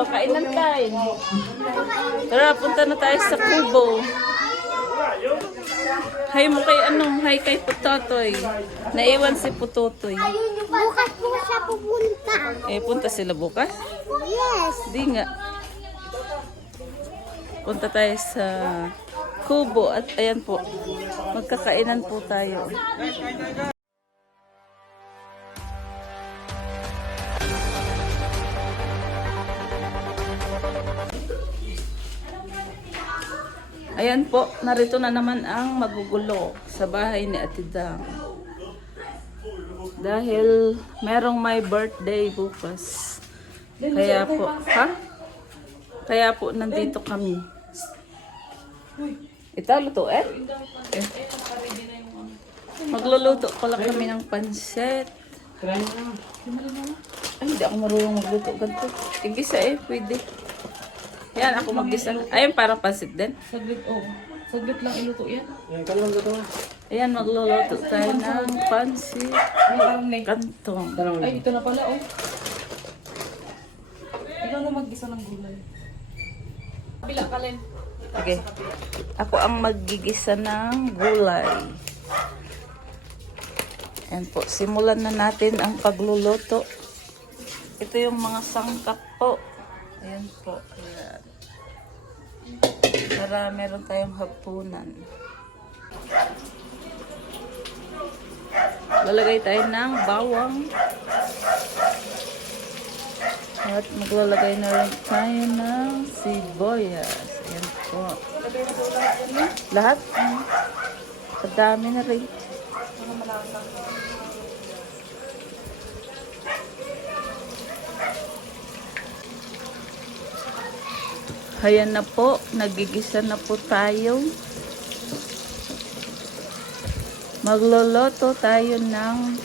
Oh, kainan tayo. Tara, punta na tayo sa Kubo. Hi mo kay hi kay Putotoy. Naiwan si Putotoy. Bukas po siya pupunta. Punta sila bukas? Yes. Di nga. Punta tayo sa Kubo at ayan po. Magkakainan po tayo. Ayan po, narito na naman ang magugulo sa bahay ni Ate Dang. Dahil merong may birthday bukas. Kaya po, Kaya po nandito kami. Luto eh? Magluluto pala kami ng pansit. Ay, hindi ako marunong magluto. Ganito. Igisa pwede. Yan, ako mag-gisa. Ayun, parang pansit din. Saglit, saglit lang iluto yan. Ayan, magluluto tayo ng pansit. Kantong. Ay, ito na pala, Ikaw na mag-isa ng gulay. Bila ka, Len. Sige. Ako ang maggigisa ng gulay. Ayan po, simulan na natin ang pagluluto. Ito yung mga sangkap po. Ayan po. Ayan. Para meron tayong hapunan. Lalagay tayo ng bawang. At maglalagay na rin tayo ng sibuyas. Ayan po. Lahat. Kadami na rin. Ayan na po, nagigisa na po tayo. Magluluto tayo ng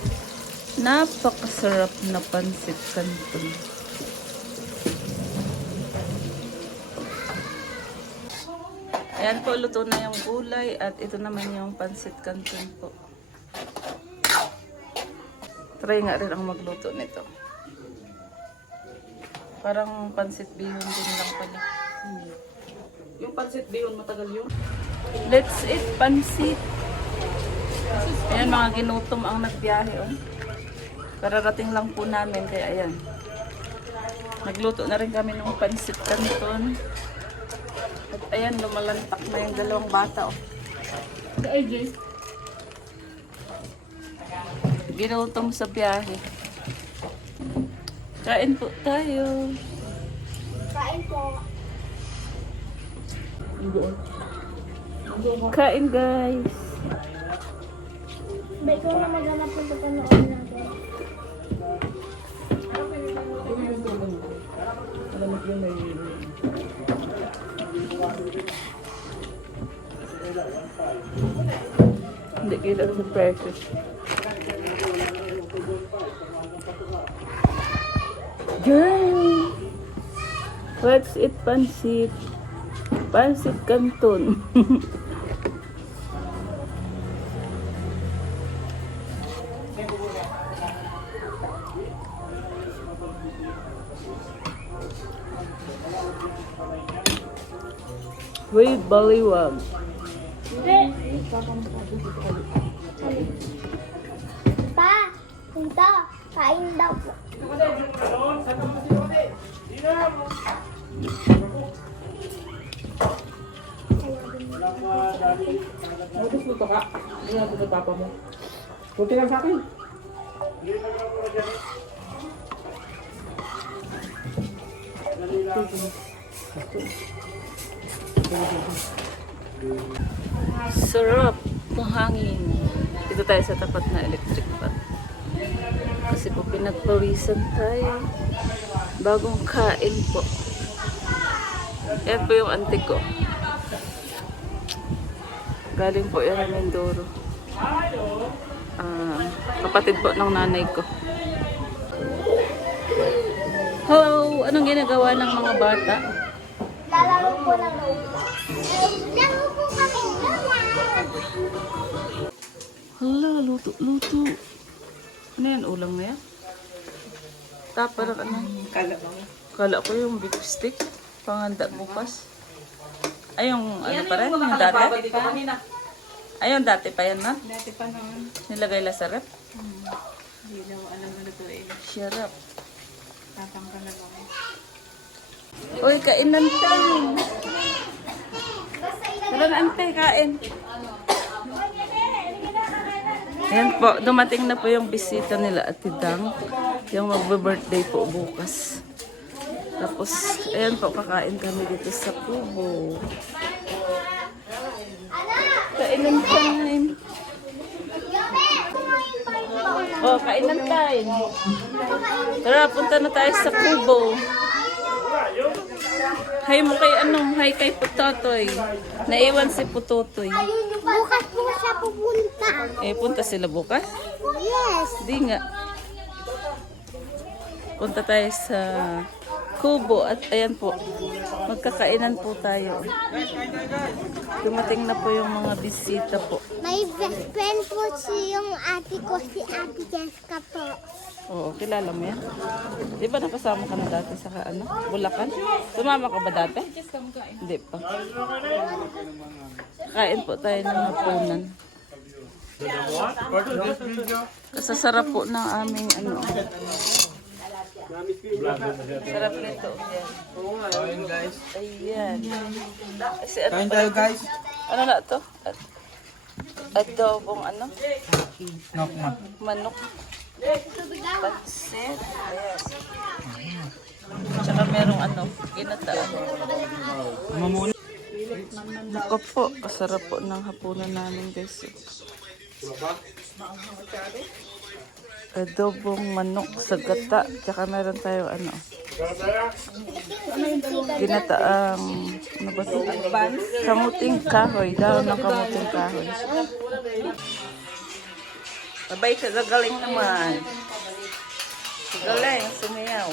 napakasarap na pansit canton. Ayan po, luto na yung gulay at ito naman yung pansit canton po. Try nga rin ang magluto nito. Parang pansit bihon din lang pala. Yung pansit bihon, matagal yun. Let's eat pansit. Ayan, mga ginutom ang nagbiyahe. Kararating lang po namin, kaya ayan. Nagluto na rin kami ng pansit canton. At ayan, lumalantak na yung dalawang bata. Sa AJ. Ginutom sa biyahe. Kain po tayo. Kain po. Kain guys. Ba, ikaw na maghanap ng panood natin. Hindi kita sa precious. Girl! Let's eat pansit. Pansit canton. With baliwag. Pa, punta. Kain daw po. Butos mo pa ka. Hindi na ito sa papa mo. Kunti lang sa akin. Sarap ng hangin. Dito tayo sa tapat na electric fan. Kasi po pinagpawisan tayo. Bagong kain po. Yan po yung auntie ko. Galing po yan ng Mindoro. Kapatid po ng nanay ko. Hello! Anong ginagawa ng mga bata? Lalaro po ng Roblox. Laro po kami Roblox. Hala, luto. Ano yan? Ulam na yan? Tapa na ano? Kala ko yung beef stick. Panganda bukas. Ay, yung ano pa rin? Yung dati? dito kanina. Ay, yung dati pa yan, ma? Dati pa noon. Nilagay lang sa rep? Hindi daw alam mo lutuin. Sarap. Tatang ka na lang. Uy, kainan tayo. Tara na, ante, kain. Ayan po, dumating na po yung bisita nila Ate Dang. Yung magbe-birthday po bukas. Tapos, ayan po, kakain kami dito sa kubo. Kainan time. Oh, kainan time. Tara, punta na tayo sa kubo. Hay mo kay hay kay Putotoy. Naiwan si Putotoy. Bukas po siya pupunta. Punta sila bukas? Yes. Di nga. Punta tayo sa kubo at ayan po. Magkakainan po tayo. Dumating na po yung mga bisita po. May best friend po yung ate ko, si Ate Jessica po. Oo, kilala mo yan? Di ba nakasama ka na dati sa Bulacan? Sumama ka ba dati? Hindi pa. Kain po tayo ng hapunan. Kasasarap po ng aming sarap nito. Kain guys. Ayan. Kain tayo guys. Ano na to? Adobong Knock ma. manok. Pansit. Ayan. Tsaka merong ginataan. Mamuna. Ako po, kasarap po ng hapunan namin guys. Adobong manok sa gata. Tsaka meron tayo ginataang ba ito? Kamuting kahoy. Daw ng kamuting kahoy. Babay sa galing naman. Galing, sumiyaw.